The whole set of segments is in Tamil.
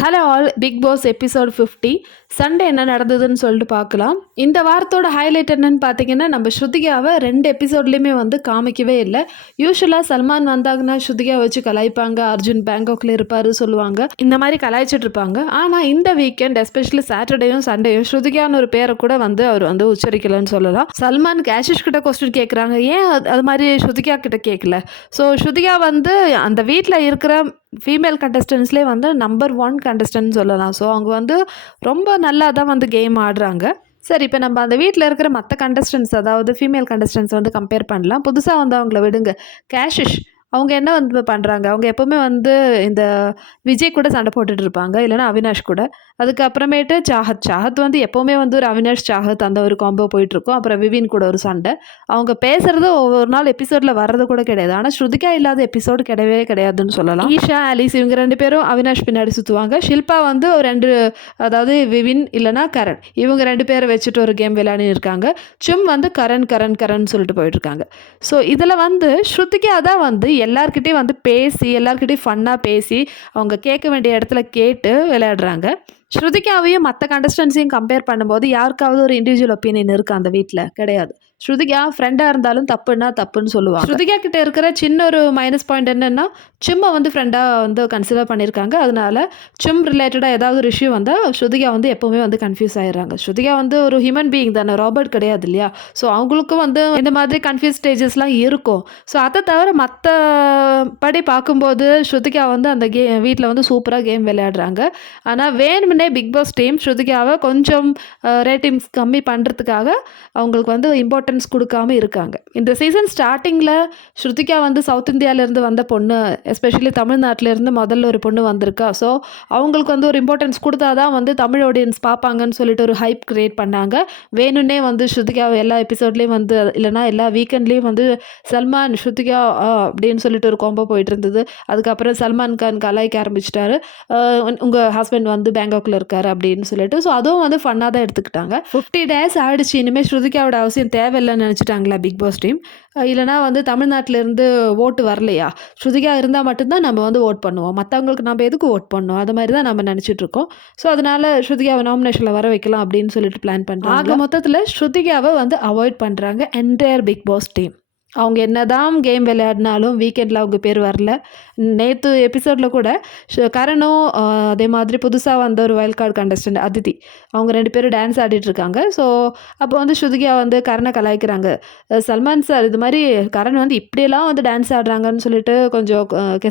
Hello all, Bigg Boss episode 50 Sunday என்ன நடந்ததுன்னு சொல்லிட்டு பார்க்கலாம். இந்த வாரத்தோட ஹைலைட் என்னன்னு பார்த்தீங்கன்னா, நம்ம ஸ்ருதிகாவை 2 எபிசோட்லேயுமே வந்து காமிக்கவே இல்லை. யூஸ்வலாக சல்மான் வந்தாங்கன்னா ஸ்ருதிகா வச்சு கலாய்ப்பாங்க, அர்ஜுன் பேங்காக்ல இருப்பாரு சொல்லுவாங்க, இந்த மாதிரி கலாய்ச்சிட்டு இருப்பாங்க. ஆனால் இந்த வீக்கெண்ட் எஸ்பெஷலி சாட்டர்டேயும் சண்டேயும் ஸ்ருதிகான்னு ஒரு பேரை கூட வந்து அவர் வந்து உச்சரிக்கலன்னு சொல்லலாம். சல்மான் கேஷிஷ் கிட்ட கொஸ்டின் கேட்குறாங்க, ஏன் அது மாதிரி ஸ்ருதிகா கிட்ட கேட்கல. ஸோ ஸ்ருதிகா வந்து அந்த வீட்டில் இருக்கிற ஃபீமேல் கண்டஸ்டன்ஸ்லேயே வந்து நம்பர் 1 கண்டஸ்டன்ட் சொல்லலாம். ஸோ அவங்க வந்து ரொம்ப நல்லா தான் வந்து கேம் ஆடுறாங்க. சரி, இப்போ நம்ம அந்த வீட்டில் இருக்கிற மற்ற கண்டஸ்டன்ஸ், அதாவது ஃபீமேல் கண்டஸ்டன்ஸ் வந்து கம்பேர் பண்ணலாம். புதுசாக வந்து அவங்கள விடுங்க. கேஷிஷ் அவங்க என்ன வந்து பண்ணுறாங்க, அவங்க எப்போவுமே வந்து இந்த விஜய் கூட சண்டை போட்டுட்டு இருப்பாங்க, இல்லைனா அவினாஷ் கூட. அதுக்கப்புறமேட்டு சாஹத் வந்து எப்போவுமே வந்து ஒரு அவினாஷ் சாஹத் அந்த ஒரு காம்போ போயிட்டுருக்கும். அப்புறம் விவின் கூட ஒரு சண்டை. அவங்க பேசுகிறது ஒவ்வொரு நாள் எபிசோடில் வர்றது கூட கிடையாது. ஆனால் ஸ்ருதிகா இல்லாத எபிசோடு கிடையவே கிடையாதுன்னு சொல்லலாம். ஈஷா, ஆலிஸ் இவங்க 2 பேரும் அவினாஷ் பின்னாடி சுற்றுவாங்க. ஷில்பா வந்து ஒரு 2, அதாவது விவின் இல்லைனா கரண், இவங்க 2 பேரை வச்சுட்டு ஒரு கேம் விளையாடி இருக்காங்க. சும் வந்து கரண் சொல்லிட்டு போயிட்டுருக்காங்க. ஸோ இதில் வந்து ஸ்ருதிகா தான் வந்து எல்லார்கிட்டையும் வந்து பேசி, எல்லார்கிட்டையும் ஃபன்னாக பேசி, அவங்க கேட்க வேண்டிய இடத்துல கேட்டு விளையாடுறாங்க. ஸ்ருதிகாவையும் மற்ற கண்டஸ்டன்ஸையும் கம்பேர் பண்ணும்போது யாருக்காவது ஒரு இண்டிவிஜுவல் ஒப்பீனியன் இருக்குது அந்த வீட்டில்? கிடையாது. ஸ்ருதிகா ஃப்ரெண்டாக இருந்தாலும் தப்புன்னா தப்புன்னு சொல்லுவாங்க. ஸ்ருதிகா கிட்ட இருக்கிற சின்ன ஒரு மைனஸ் பாயிண்ட் என்னென்னா, சும்மா வந்து ஃப்ரெண்டாக வந்து கன்சிடர் பண்ணியிருக்காங்க. அதனால சும் ரிலேட்டடாக ஏதாவது ஒரு இஷ்யூ வந்தால் ஸ்ருதிகா வந்து எப்போவுமே வந்து கன்ஃபியூஸ் ஆகிடுறாங்க. ஸ்ருதிகா வந்து ஒரு ஹியூமன் பீயிங் தானே, ராபர்ட் கிடையாது இல்லையா? ஸோ அவங்களுக்கும் வந்து இந்த மாதிரி கன்ஃபியூஸ் ஸ்டேஜஸ்லாம் இருக்கும். ஸோ அதை தவிர மற்ற படி பார்க்கும்போது ஸ்ருதிகா வந்து அந்த வீட்டில் வந்து சூப்பராக கேம் விளையாடுறாங்க. ஆனால் வேணுமுன்னே பிக் பாஸ் டீம் ஸ்ருதிகாவை கொஞ்சம் ரேட்டிங்ஸ் கம்மி பண்ணுறதுக்காக அவங்களுக்கு வந்து இம்பார்ட்டன்ஸ் கொடுக்காம இருக்காங்க. இந்த சீசன் ஸ்டார்டிங்கில் ஸ்ருதிகா வந்து சவுத் இந்தியாவிலேருந்து வந்த பொண்ணு, எஸ்பெஷலி தமிழ்நாட்டிலேருந்து முதல்ல ஒரு பொண்ணு வந்திருக்கா. ஸோ அவங்களுக்கு வந்து ஒரு இம்பார்ட்டன்ஸ் கொடுத்தா தான் வந்து தமிழ் ஆடியன்ஸ் பார்ப்பாங்கன்னு சொல்லிட்டு ஒரு ஹைப் கிரியேட் பண்ணாங்க. வேணும்னே வந்து ஸ்ருதிகாவை எல்லா எபிசோட்லேயும் வந்து, இல்லைனா எல்லா வீக்கெண்ட்லேயும் வந்து சல்மான் ஸ்ருதிகா அப்படின்னு சொல்லிட்டு ஒரு காம்போ போயிட்டு இருந்தது. அதுக்கப்புறம் சல்மான் கான் கலாய்க்க ஆரம்பிச்சிட்டாரு, உங்கள் ஹஸ்பண்ட் வந்து பேங்காக்ல இருக்காரு அப்படின்னு சொல்லிட்டு. ஸோ அதுவும் வந்து ஃபன்னாக தான் எடுத்துக்கிட்டாங்க. 50 days ஆயிடுச்சு, இனிமேல் ஸ்ருதிகாவோட அவசியம் தேவையில்லைன்னு நினச்சிட்டாங்களா பிக் பாஸ் டீம்? இல்லைனா வந்து தமிழ்நாட்டிலேருந்து ஓட்டு வரலையா? ஸ்ருதிகா இருந்தால் மட்டும்தான் நம்ம வந்து ஓட் பண்ணுவோம், மற்றவங்களுக்கு நம்ம எதுக்கு ஓட் பண்ணோம்? அது மாதிரி தான் நம்ம நினச்சிட்ருக்கோம். ஸோ அதனால் ஸ்ருதிகாவை நாமினேஷனில் வர வைக்கலாம் அப்படின்னு சொல்லிட்டு பிளான் பண்ணுறாங்க. ஆக மொத்தத்தில் ஸ்ருதிகாவை வந்து அவாய்ட் பண்ணுறாங்க என்டையர் பிக் பாஸ் டீம். அவங்க என்னதான் கேம் விளையாடினாலும் வீக்கெண்டில் அவங்க பேர் வரல. நேற்று எபிசோடில் கூட கரணும், அதே மாதிரி புதுசாக வந்த ஒரு வைல்ட் கார்டு கண்டஸ்டன்ட் அதித்தி, அவங்க 2 பேரும் டான்ஸ் ஆடிட்டுருக்காங்க. ஸோ அப்போ வந்து ஸ்ருதிகா வந்து கரணை கலாய்க்கிறாங்க. சல்மான் சார் இது மாதிரி கரண் வந்து இப்படியெல்லாம் வந்து டான்ஸ் ஆடுறாங்கன்னு சொல்லிட்டு கொஞ்சம்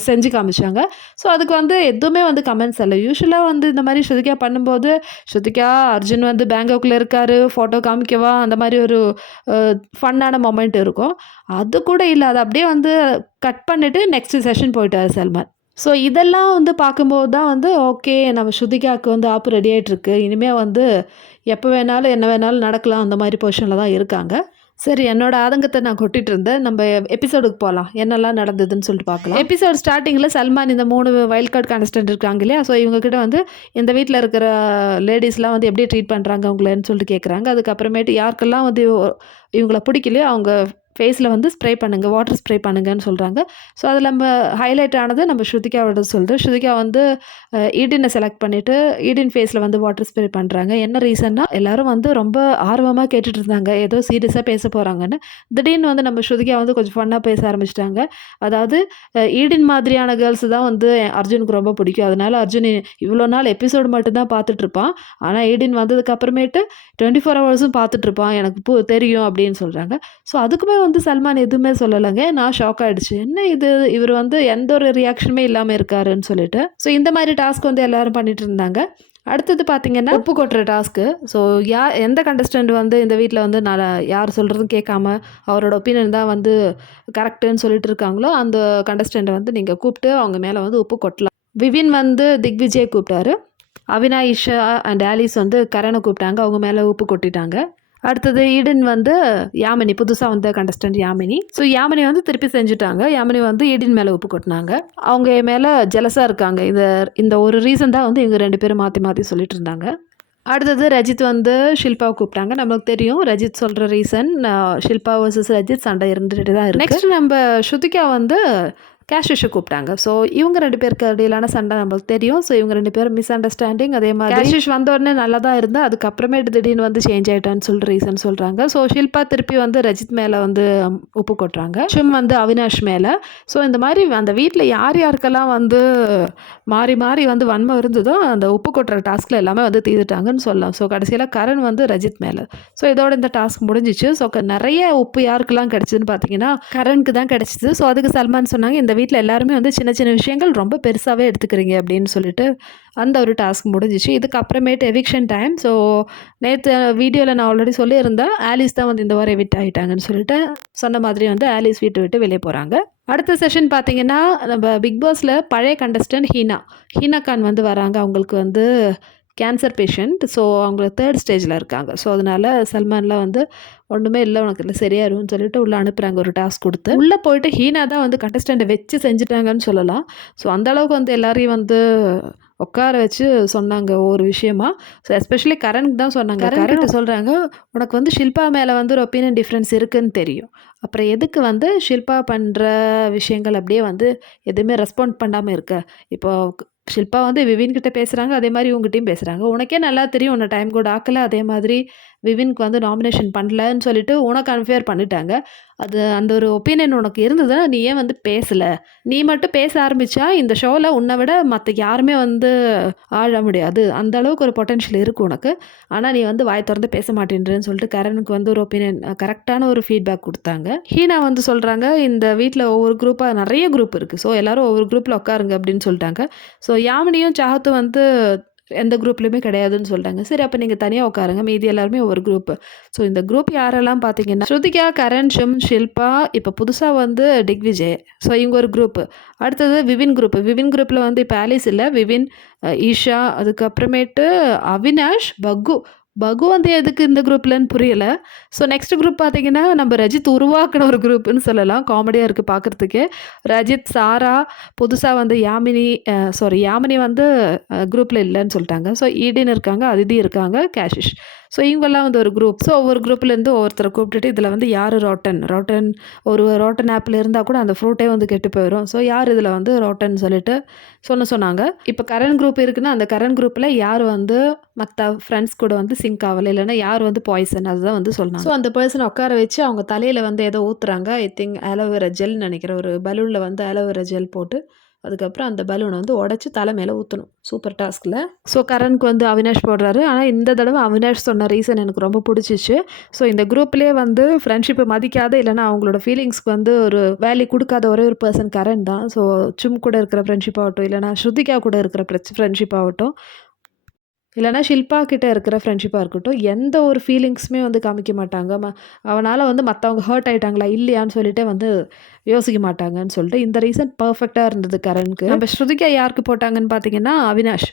செஞ்சு காமிச்சாங்க. ஸோ அதுக்கு வந்து எதுவுமே வந்து கமெண்ட்ஸ் இல்லை. யூஸ்வலாக வந்து இந்த மாதிரி ஸ்ருதிகா பண்ணும்போது, ஸ்ருதிகா அர்ஜுன் வந்து பேங்காக்ல இருக்காரு, ஃபோட்டோ காமிக்கவா, அந்த மாதிரி ஒரு ஃபன்னான மொமெண்ட் இருக்கும். அது கூட இல்லை. அது அப்படியே வந்து கட் பண்ணிவிட்டு நெக்ஸ்ட் செஷன் போயிட்டார் சல்மான். ஸோ இதெல்லாம் வந்து பார்க்கும்போது தான் வந்து ஓகே, நம்ம ஸ்ருதிகாவுக்கு வந்து ஆப்பு ரெடி ஆகிட்டுருக்கு, இனிமேல் வந்து எப்போ வேணாலும் என்ன வேணாலும் நடக்கலாம், அந்த மாதிரி பொசிஷனில் தான் இருக்காங்க. சரி, என்னோட ஆதங்கத்தை நான் கொட்டிகிட்டு இருந்தேன். நம்ம எபிசோடுக்கு போகலாம், என்னெல்லாம் நடந்ததுன்னு சொல்லிட்டு பார்க்கலாம். எபிசோட் ஸ்டார்டிங்கில் சல்மான் இந்த 3 வைல்ட் கார்டு கண்டஸ்டன்ட் இருக்காங்க இல்லையா? ஸோ இவங்ககிட்ட வந்து இந்த வீட்டில் இருக்கிற லேடிஸ்லாம் வந்து எப்படி ட்ரீட் பண்ணுறாங்க அவங்களன்னு சொல்லிட்டு கேட்குறாங்க. அதுக்கப்புறமேட்டு யாருக்கெல்லாம் வந்து இவங்கள பிடிக்கலையோ அவங்க ஃபேஸில் வந்து ஸ்ப்ரே பண்ணுங்கள், வாட்டர் ஸ்ப்ரே பண்ணுங்கன்னு சொல்கிறாங்க. ஸோ அதில் நம்ம ஹைலைட் ஆனது நம்ம ஸ்ருதிகாவோட சொல்லுது. ஸ்ருதிகா வந்து ஈடினை செலக்ட் பண்ணிவிட்டு ஈடின் ஃபேஸில் வந்து வாட்டர் ஸ்ப்ரே பண்ணுறாங்க. என்ன ரீசன்னா, எல்லோரும் வந்து ரொம்ப ஆர்வமாக கேட்டுட்டு இருந்தாங்க, ஏதோ சீரியஸாக பேச போகிறாங்கன்னு. திடீர்னு வந்து நம்ம ஸ்ருதிகா வந்து கொஞ்சம் ஃபன்னாக பேச ஆரம்பிச்சிட்டாங்க. அதாவது ஈடின் மாதிரியான கேர்ள்ஸ் தான் வந்து அர்ஜுனுக்கு ரொம்ப பிடிக்கும். அதனால அர்ஜுன் இவ்வளோ நாள் எபிசோடு மட்டும்தான் பார்த்துட்ருப்பான், ஆனால் ஈடின் வந்ததுக்கப்புறமேட்டு 24 ஹவர்ஸும் பார்த்துட்ருப்பான், எனக்கு தெரியும் அப்படின்னு சொல்கிறாங்க. ஸோ அதுக்குமே வந்து சல்மான் எதுவுமே சொல்லலைங்க. நான் ஷாக் ஆகிடுச்சு, என்ன இது, இவர் வந்து எந்த ஒரு ரியாக்ஷனுமே இல்லாமல் இருக்காருன்னு சொல்லிட்டு. ஸோ இந்த மாதிரி டாஸ்க் வந்து எல்லோரும் பண்ணிட்டு இருந்தாங்க. அடுத்தது பார்த்திங்கன்னா உப்பு கொட்டுற டாஸ்க்கு. ஸோ எந்த கண்டஸ்டன்ட் வந்து இந்த வீட்டில் வந்து நான் யார் சொல்கிறதும் கேட்காம அவரோட ஒப்பீனியன் தான் வந்து கரெக்டுன்னு சொல்லிட்டு இருக்காங்களோ, அந்த கண்டஸ்டண்ட்டை வந்து நீங்கள் கூப்பிட்டு அவங்க மேலே வந்து உப்பு கொட்டலாம். விவின் வந்து திக்விஜயை கூப்பிட்டாரு. அவினாயிஷா அண்ட் ஆலிஸ் வந்து கரணை கூப்பிட்டாங்க, அவங்க மேலே உப்பு கொட்டிட்டாங்க. அடுத்தது ஈடன் வந்து யாமினி, புதுசாக வந்த கண்டஸ்டன்ட் யாமினி. ஸோ யாமினி வந்து திருப்பி செஞ்சுட்டாங்க. யாமினி வந்து ஈடன் மேலே உப்பு கொட்டினாங்க. அவங்க மேலே ஜெலஸாக இருக்காங்க. இந்த ஒரு ரீசன் தான் வந்து இவங்க 2 பேரும் மாற்றி மாற்றி சொல்லிட்டு இருந்தாங்க. அடுத்தது ரஜித் வந்து ஷில்பாவை கூப்பிட்டாங்க. நம்மளுக்கு தெரியும் ரஜித் சொல்கிற ரீசன், ஷில்பா வர்சஸ் ரஜித் சண்டை இருந்துகிட்டு தான் இருக்குது. நெக்ஸ்ட் நம்ம ஸ்ருதிகா வந்து கேஷிஷை கூப்பிட்டாங்க. ஸோ இவங்க 2 பேருக்கு இடையிலான சண்டை நம்மளுக்கு தெரியும். ஸோ இவங்க 2 பேரும் மிஸ் அண்டர்ஸ்டாண்டிங். அதே மாதிரி கேஷிஷ் வந்த உடனே நல்லா தான் இருந்தா, அதுக்கப்புறமேட்டு திடீர்னு வந்து சேஞ்ச் ஆயிட்டான்னு சொல்லிட்டு ரீசன் சொல்கிறாங்க. ஸோ ஷில்பா திருப்பி வந்து ரஜித் மேலே வந்து உப்பு கொட்டுறாங்க. ஷிம் வந்து அவினாஷ் மேலே. ஸோ இந்த மாதிரி அந்த வீட்டில் யார் யாருக்கெல்லாம் வந்து மாறி மாறி வந்து வன்மம் இருந்ததோ அந்த உப்பு கொட்டுற டாஸ்கில் எல்லாமே வந்து தீர்த்துட்டாங்கன்னு சொல்லலாம். ஸோ கடைசியில் கரண் வந்து ரஜித் மேலே. ஸோ இதோட இந்த டாஸ்க் முடிஞ்சிச்சு. ஸோ நிறைய உப்பு யாருக்கெல்லாம் கிடச்சிதுன்னு பார்த்தீங்கன்னா கரனுக்கு தான் கிடச்சிது. ஸோ அதுக்கு சல்மான் சொன்னாங்க, இந்த வீட்டில் எல்லாருமே வந்து சின்ன சின்ன விஷயங்கள் ரொம்ப பெருசாகவே எடுத்துக்கிறீங்க அப்படின்னு சொல்லிட்டு அந்த ஒரு டாஸ்க் முடிஞ்சிச்சு. இதுக்கு அப்புறமேட்டு எவிக்ஷன் டைம். ஸோ நேற்று வீடியோவில் நான் ஆல்ரெடி சொல்லியிருந்தேன், ஆலிஸ் தான் வந்து இந்த வாரம் எவிக்ட் ஆகிட்டாங்கன்னு சொல்லிட்டு. சொன்ன மாதிரி வந்து ஆலிஸ் வீட்டை விட்டு வெளியே போகிறாங்க. அடுத்த செஷன் பார்த்தீங்கன்னா நம்ம பிக் பாஸில் பழைய கண்டஸ்டன்ட் ஹீனா கான் வந்து வராங்க. அவங்களுக்கு வந்து கேன்சர் பேஷண்ட். ஸோ அவங்க 3rd ஸ்டேஜில் இருக்காங்க. ஸோ அதனால் சல்மான்லாம் வந்து ஒன்றுமே இல்லை உனக்கு இல்லை சரியாயிரும்னு சொல்லிட்டு உள்ளே அனுப்புகிறாங்க ஒரு டாஸ்க் கொடுத்து. உள்ளே போயிட்டு ஹீனா தான் வந்து கண்டஸ்டண்ட்டை வச்சு செஞ்சுட்டாங்கன்னு சொல்லலாம். ஸோ அந்தளவுக்கு வந்து எல்லாரையும் வந்து உட்கார வச்சு சொன்னாங்க ஒவ்வொரு விஷயமா. ஸோ எஸ்பெஷலி கரனுக்கு தான் சொன்னாங்க. கரண்ட்டு சொல்கிறாங்க, உனக்கு வந்து ஷில்பா மேலே வந்து ஒரு ஒப்பீனியன் டிஃப்ரென்ஸ் இருக்குதுன்னு தெரியும், அப்புறம் எதுக்கு வந்து ஷில்பா பண்ணுற விஷயங்கள் அப்படியே வந்து எதுவுமே ரெஸ்பாண்ட் பண்ணாமல் இருக்க. இப்போ ஷில்பா வந்து விவின்கிட்ட பேசுகிறாங்க, அதே மாதிரி இவங்ககிட்டையும் பேசுகிறாங்க. உனக்கே நல்லா தெரியும் உன்னை டைம் கூட ஆக்கலை, அதே மாதிரி விவின்க்கு வந்து நாமினேஷன் பண்ணலன்னு சொல்லிட்டு உனக்கு அன்ஃபேர் பண்ணிட்டாங்க. அது அந்த ஒரு ஒப்பீனியன் உனக்கு இருந்ததுன்னா நீ ஏன் வந்து பேசலை? நீ மட்டும் பேச ஆரம்பித்தா இந்த ஷோவில் உன்னை விட மற்ற யாருமே வந்து ஆழ முடியாது. அந்த அளவுக்கு ஒரு பொட்டென்ஷியல் இருக்குது உனக்கு. ஆனால் நீ வந்து வாய் திறந்து பேச மாட்டேன்றன்னு சொல்லிட்டு கரனுக்கு வந்து ஒரு ஒப்பீனியன் கரெக்டான ஒரு ஃபீட்பேக் கொடுத்தாங்க. ஹீனா வந்து சொல்கிறாங்க, இந்த வீட்டில் ஒவ்வொரு குரூப்பாக நிறைய குரூப் இருக்குது, ஸோ எல்லோரும் ஒவ்வொரு குரூப்பில் உட்காருங்க அப்படின்னு சொல்லிட்டாங்க. ஸோ யாமினியும் சாஹத்தும் வந்து எந்த குரூப்லையுமே கிடையாதுன்னு சொல்லிட்டாங்க. சரி அப்போ நீங்கள் தனியாக உட்காருங்க, மீதி எல்லாருமே ஒரு குரூப்பு. ஸோ இந்த குரூப் யாரெல்லாம் பார்த்தீங்கன்னா ஸ்ருதிகா, கரண், ஷில்பா, இப்போ புதுசாக வந்து திக்விஜய். ஸோ இவங்க ஒரு குரூப்பு. அடுத்தது விவின் குரூப்பில் வந்து இப்போ ஆலிஸ் இல்லை, விவின், ஈஷா, அதுக்கப்புறமேட்டு அவினாஷ், பகு வந்து எதுக்கு இந்த குரூப்லன்னு புரியலை. ஸோ நெக்ஸ்ட் குரூப் பார்த்தீங்கன்னா நம்ம ரஜித் உருவாக்கின ஒரு குரூப்புன்னு சொல்லலாம். காமெடியாக இருக்குது பார்க்குறதுக்கு. ரஜித், சாரா, புதுசாக வந்து யாமினி வந்து குரூப்பில் இல்லைன்னு சொல்லிட்டாங்க. ஸோ ஈடின்னு இருக்காங்க, அதிதி இருக்காங்க, கேஷிஷ். ஸோ இவங்கெல்லாம் வந்து ஒரு குரூப். ஸோ ஒவ்வொரு குரூப்லேருந்து ஒவ்வொருத்தரை கூப்பிட்டுட்டு இதில் வந்து யார் ரோட்டன் ஒரு ரோட்டன் ஆப்பில் இருந்தால் கூட அந்த ஃப்ரூட்டே வந்து கெட்டு போயிடும். ஸோ யார் இதில் வந்து ரோட்டன் சொல்லிட்டு சொன்னாங்க. இப்போ கரண் குரூப் இருக்குன்னா அந்த கரண் குரூப்பில் யார் வந்து மற்ற ஃப்ரெண்ட்ஸ் கூட வந்து சிங்க் ஆகலை, இல்லைன்னா யார் வந்து பாய்சன், அதுதான் வந்து சொன்னாங்க. ஸோ அந்த பர்சனை உட்கார வச்சு அவங்க தலையில் வந்து ஏதோ ஊற்றுறாங்க. ஐ திங்க் ஆலோவேரா ஜெல் நினைக்கிறேன். ஒரு பலூனில் வந்து ஆலோவேரா ஜெல் போட்டு அதுக்கப்புறம் அந்த பலூனை வந்து உடச்சி தலை மேலே ஊற்றணும். சூப்பர் டாஸ்கில். ஸோ கரனுக்கு வந்து அவினாஷ் போடுறாரு. ஆனால் இந்த தடவை அவினாஷ் சொன்ன ரீசன் எனக்கு ரொம்ப பிடிச்சிச்சு. ஸோ இந்த குரூப்லேயே வந்து ஃப்ரெண்ட்ஷிப்பை மதிக்காத, இல்லைனா அவங்களோட ஃபீலிங்ஸ்க்கு வந்து ஒரு வேல்யூ கொடுக்காத ஒரே ஒரு பர்சன் கரண் தான். ஸோ சும் கூட இருக்கிற ஃப்ரெண்ட்ஷிப் ஆகட்டும், இல்லைனா ஸ்ருதிகா கூட இருக்கிற ஃப்ரெண்ட்ஷிப் ஆகட்டும், இல்லைனா ஷில்பா கிட்ட இருக்கிற ஃப்ரெண்ட்ஷிப்பாக இருக்கட்டும், எந்த ஒரு ஃபீலிங்ஸுமே வந்து காமிக்க மாட்டாங்க. அவனால் வந்து மற்றவங்க ஹர்ட் ஆகிட்டாங்களா இல்லையான்னு சொல்லிட்டு வந்து யோசிக்க மாட்டாங்கன்னு சொல்லிட்டு இந்த ரீசன் பர்ஃபெக்டாக இருந்தது கரனுக்கு. நம்ம ஸ்ருதிகா யாருக்கு போட்டாங்கன்னு பார்த்தீங்கன்னா அவினாஷ்.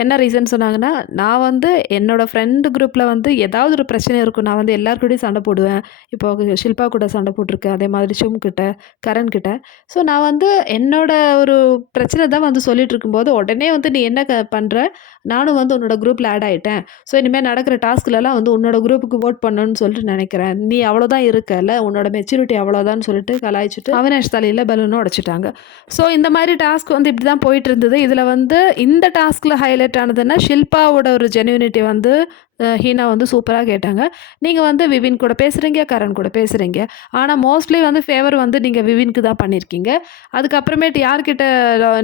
என்ன ரீசன் சொன்னாங்கன்னா, நான் வந்து என்னோடய ஃப்ரெண்டு குரூப்பில் வந்து ஏதாவது ஒரு பிரச்சனை இருக்கும், நான் வந்து எல்லாருக்கூடயும் சண்டை போடுவேன். இப்போ ஷில்பா கூட சண்டை போட்டிருக்கேன், அதே மாதிரி கிட்ட, கரண் கிட்ட. ஸோ நான் வந்து என்னோட ஒரு பிரச்சனை தான் வந்து சொல்லிட்டு இருக்கும்போது உடனே வந்து நீ என்ன பண்ணுற, நானும் வந்து உன்னோட குரூப்பில் ஆட் ஆகிட்டேன், ஸோ இனிமேல் நடக்கிற டாஸ்க்லலாம் வந்து உன்னோட குரூப்புக்கு ஓட் பண்ணணும்னு சொல்லிட்டு நினைக்கிறேன், நீ அவ்வளோதான் இருக்கல, உன்னோட மெச்சூரிட்டி அவ்வளோதான்னு சொல்லிட்டு கலாய்ச்சிட்டு அவினாஷ் தலையில் பலூனை உடைச்சிட்டாங்க. ஸோ இந்த மாதிரி டாஸ்க் வந்து இப்படி தான் போயிட்டு இருந்தது. இதில் வந்து இந்த டாஸ்கில் ஹைலைட் ஆனதுன்னா ஷில்பாவோட ஒரு ஜென்யூனிட்டி வந்து ஹீனா வந்து சூப்பராக கேட்டாங்க. நீங்கள் வந்து விவின் கூட பேசுகிறீங்க, கரண் கூட பேசுகிறீங்க, ஆனால் மோஸ்ட்லி வந்து ஃபேவர் வந்து நீங்கள் விவின்க்கு தான் பண்ணியிருக்கீங்க. அதுக்கப்புறமேட்டு யார்கிட்ட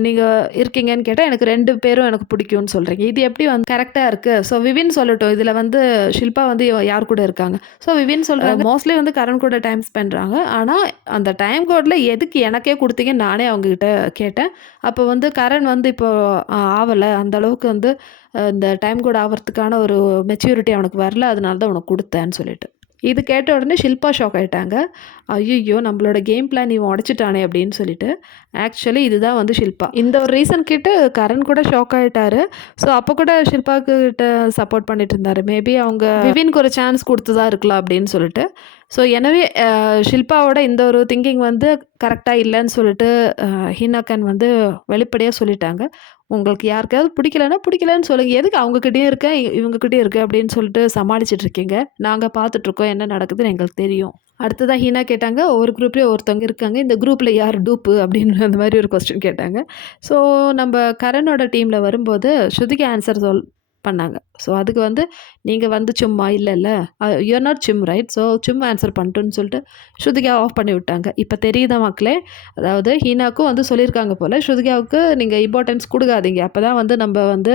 நீங்கள் இருக்கீங்கன்னு கேட்டால் எனக்கு 2 பேரும் எனக்கு பிடிக்கும்னு சொல்கிறீங்க. இது எப்படி வந்து கரெக்டாக இருக்குது? ஸோ விவின் சொல்லட்டும், இதில் வந்து ஷில்பா வந்து யார் கூட இருக்காங்க? ஸோ விவின் சொல்கிறாங்க மோஸ்ட்லி வந்து கரண் கூட டைம் ஸ்பெண்ட் பண்ணுறாங்க, ஆனால் அந்த டைம் கோடில் எதுக்கு எனக்கே கொடுத்தீங்கன்னு நானே அவங்கக்கிட்ட கேட்டேன். அப்போ வந்து கரண் வந்து இப்போ ஆவலை, அந்தளவுக்கு வந்து இந்த டைம் கூட ஆகிறதுக்கான ஒரு மெச்சூரிட்டி அவனுக்கு வரல, அதனால தான் உனக்கு கொடுத்தேன்னு சொல்லிட்டு. இது கேட்ட உடனே ஷில்பா ஷாக் ஆகிட்டாங்க. ஐயோ நம்மளோட கேம் பிளான் இவன் உடச்சிட்டானே அப்படின்னு சொல்லிட்டு. ஆக்சுவலி இதுதான் வந்து ஷில்பா. இந்த ஒரு ரீசன் கேட்டு கரண் கூட ஷாக் ஆகிட்டாரு. ஸோ அப்போ கூட ஷில்பாக்கு கிட்ட சப்போர்ட் பண்ணிட்டு இருந்தார். மேபி அவங்க விவின்க்கு ஒரு சான்ஸ் கொடுத்து தான் இருக்கலாம் அப்படின்னு சொல்லிட்டு. ஸோ எனவே ஷில்பாவோட இந்த ஒரு திங்கிங் வந்து கரெக்டாக இல்லைன்னு சொல்லிட்டு ஹீனாக்கன் வந்து வெளிப்படையாக சொல்லிட்டாங்க. உங்களுக்கு யாருக்காவது பிடிக்கலன்னு சொல்லுங்கள், எதுக்கு அவங்கக்கிட்டேயும் இருக்கேன் இவங்கக்கிட்டேயும் இருக்குது அப்படின்னு சொல்லிட்டு சமாளிச்சிட்ருக்கீங்க, நாங்கள் பார்த்துட்ருக்கோம் என்ன நடக்குதுன்னு எங்களுக்கு தெரியும். அடுத்ததா ஹீனா கேட்டாங்க, ஒவ்வொரு குரூப்லேயும் ஒருத்தவங்க இருக்காங்க. இந்த குரூப்பில யார் டூப்பு அப்படின்னு அந்த மாதிரி ஒரு கொஸ்டின் கேட்டாங்க. ஸோ நம்ம கரனோட டீமில் வரும்போது ஸ்ருதிகா ஆன்சர் பண்ணாங்க. ஸோ அதுக்கு வந்து நீங்க வந்து சும்மா இல்ல you are not sim right. So சும்மா ஆன்சர் பண்ணட்டுன்னு சொல்லிட்டு ஸ்ருதிகா ஆஃப் பண்ணி விட்டாங்க. இப்போ தெரியுதா மக்களே? அதாவது ஹீனாக்கும் வந்து சொல்லியிருக்காங்க போல, ஸ்ருதிகாவுக்கு நீங்க இம்பார்ட்டன்ஸ் குடுக்காதீங்க. அப்பதான் வந்து நம்ம வந்து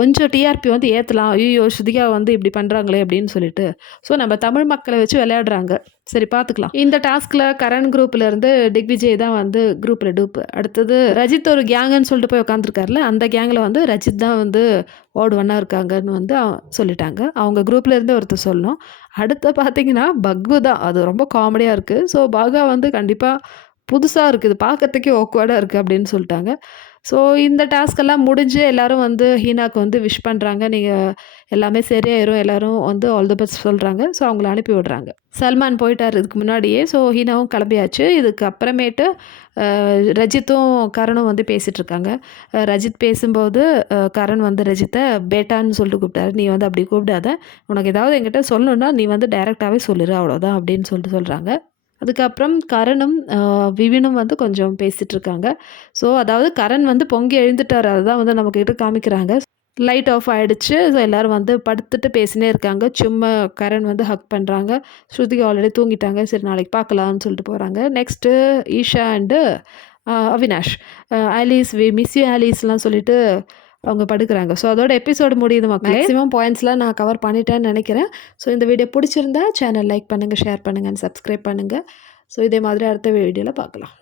கொஞ்சம் டிஆர்பி வந்து ஏத்தலாம். ஐய்யயோ! ஸ்ருதிகா வந்து இப்படி பண்றாங்களே அப்படின்னு சொல்லிட்டு. ஸோ நம்ம தமிழ் மக்கள வச்சு விளையாடுறாங்க. சரி பார்த்துக்கலாம். இந்த டாஸ்க்ல கரண் குரூப்ல இருந்து திக்விஜய் தான் வந்து குரூப்ல டூப். அடுத்தது ரஜித் ஒரு கேங்குன்னு சொல்லிட்டு போய் உட்காந்துருக்காருல, அந்த கேங்ல வந்து ரஜித் தான் வந்து வார்டு 1 இருக்காங்கன்னு வந்து சொல்லிட்டாங்க. அவங்க குரூப்ல இருந்து ஒருத்தர் சொல்லணும். அடுத்து பார்த்தீங்கன்னா, பக்கு தான். அது ரொம்ப காமெடியா இருக்கு. ஸோ பாகா வந்து கண்டிப்பா புதுசா இருக்குது. பார்க்கறதுக்கே ஆக்வர்டா இருக்கு அப்படின்னு சொல்லிட்டாங்க. ஸோ இந்த டாஸ்க் எல்லாம் முடிஞ்சு எல்லாரும் வந்து ஹீனாக்கு வந்து விஷ் பண்றாங்க. நீங்க எல்லாமே சரியாயிரும். எல்லாரும் வந்து ஆல் தி பெஸ்ட் சொல்றாங்க. ஸோ அவங்கள அனுப்பி விடுறாங்க. சல்மான் போயிட்டாரு இதுக்கு முன்னாடியே. ஸோ ஹீனாவும் கிளம்பியாச்சு. இதுக்கு அப்புறமேட்டு ரஜித்தும் கரணும் வந்து பேசிட்டு இருக்காங்க. ரஜித் பேசும்போது கரண் வந்து ரஜித்தை பேட்டான்னு சொல்லிட்டு கூப்பிட்டாரு. நீ வந்து அப்படி கூப்பிடாத. உனக்கு ஏதாவது என்கிட்ட சொல்லணும்னா நீ வந்து டைரக்டாவே சொல்லிரு அவ்வளோதான் அப்படின்னு சொல்லிட்டு சொல்றாங்க. அதுக்கப்புறம் கரணும் விவினும் வந்து கொஞ்சம் பேசிட்டு இருக்காங்க. ஸோ அதாவது கரண் வந்து பொங்கி எழுந்துட்டாரு. அதுதான் வந்து நம்மகிட்ட காமிக்கிறாங்க. லைட் ஆஃப் ஆயிடுச்சு. ஸோ எல்லாரும் வந்து படுத்துட்டு பேசினே இருக்காங்க. சும்மா கரண் வந்து ஹக் பண்றாங்க. ஸ்ருதிகா ஆல்ரெடி தூங்கிட்டாங்க. சரி நாளைக்கு பார்க்கலாம்னு சொல்லிட்டு போறாங்க. Next Isha and Avinash. Alice we miss you ஆலிஸ்லாம் சொல்லிட்டு அவங்க படுக்குறாங்க. ஸோ அதோட எபிசோடு முடியுது மக்களே. மேக்ஸிமம் பாயிண்ட்ஸ்லாம் நான் கவர் பண்ணிட்டேன்னு நினைக்கிறேன். ஸோ இந்த வீடியோ பிடிச்சிருந்தா சேனல் லைக் பண்ணுங்கள், ஷேர் பண்ணுங்கள், அண்ட் சப்ஸ்கிரைப் பண்ணுங்கள். ஸோ இதே மாதிரி அடுத்த வீடியோவில் பார்க்கலாம்.